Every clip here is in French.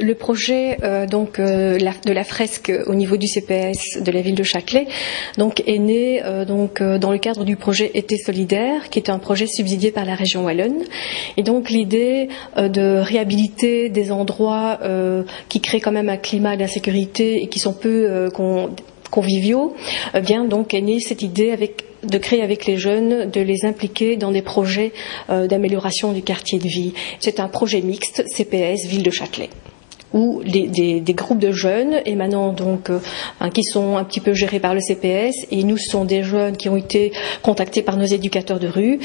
Le projet de la fresque au niveau du CPS de la ville de Châtelet est né dans le cadre du projet Été solidaire, qui est un projet subsidié par la région wallonne. Et donc l'idée de réhabiliter des endroits qui créent quand même un climat d'insécurité et qui sont peu conviviaux, est née cette idée de créer avec les jeunes, de les impliquer dans des projets d'amélioration du quartier de vie. C'est un projet mixte CPS Ville de Châtelet, où des groupes de jeunes émanant qui sont un petit peu gérés par le CPS, et nous, ce sont des jeunes qui ont été contactés par nos éducateurs de rue.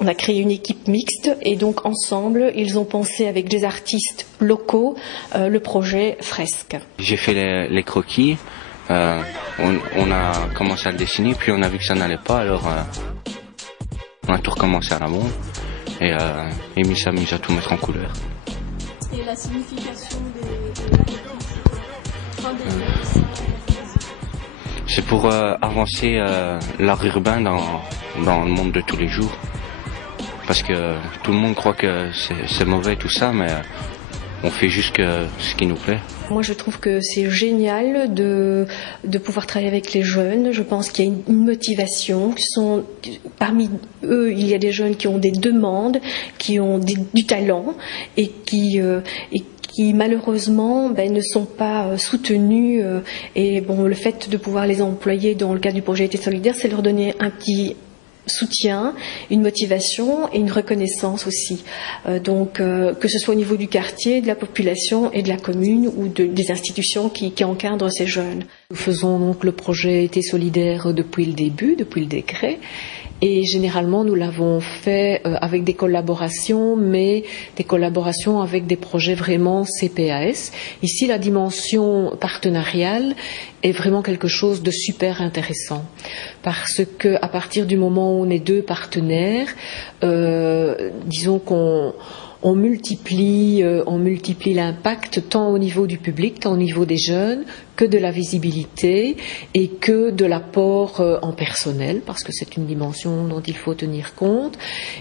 On a créé une équipe mixte, et donc ensemble ils ont pensé avec des artistes locaux le projet Fresque. J'ai fait les croquis, on a commencé à le dessiner, puis on a vu que ça n'allait pas, alors on a tout recommencé à la bombe et Amy s'amuse à tout mettre en couleur. Et la signification c'est pour avancer l'art urbain dans le monde de tous les jours. Parce que tout le monde croit que c'est mauvais tout ça, mais on fait juste ce qui nous plaît. Moi, je trouve que c'est génial de pouvoir travailler avec les jeunes. Je pense qu'il y a une motivation. Parmi eux, il y a des jeunes qui ont des demandes, qui ont du talent et qui malheureusement ne sont pas soutenus. Le fait de pouvoir les employer dans le cadre du projet Été solidaire, c'est leur donner un petit soutien, une motivation et une reconnaissance aussi. Que ce soit au niveau du quartier, de la population et de la commune ou des institutions qui encadrent ces jeunes. Nous faisons donc le projet Été solidaire depuis le début, depuis le décret. Et généralement, nous l'avons fait avec des collaborations, mais des collaborations avec des projets vraiment CPAS. Ici, la dimension partenariale est vraiment quelque chose de super intéressant. Parce que à partir du moment où on est deux partenaires, disons qu'on multiplie l'impact tant au niveau du public, tant au niveau des jeunes, que de la visibilité et que de l'apport en personnel, parce que c'est une dimension dont il faut tenir compte.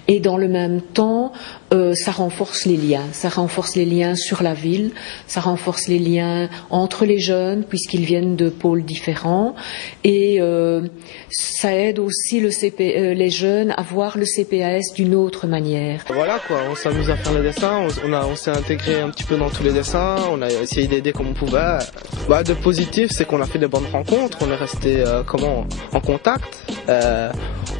Et dans le même temps, ça renforce les liens sur la ville, ça renforce les liens entre les jeunes, puisqu'ils viennent de pôles différents, et ça aide aussi les jeunes à voir le CPAS d'une autre manière. Voilà quoi, on s'amuse à faire les dessins, on s'est intégré un petit peu dans tous les dessins, on a essayé d'aider comme on pouvait. De positif, c'est qu'on a fait des bonnes rencontres, on est resté en contact,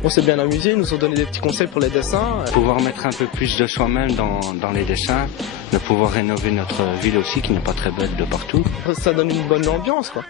on s'est bien amusé, ils nous ont donné des petits conseils pour les dessins. Pouvoir mettre un peu plus de soi-même dans les dessins, de pouvoir rénover notre ville aussi qui n'est pas très belle de partout. Ça donne une bonne ambiance quoi.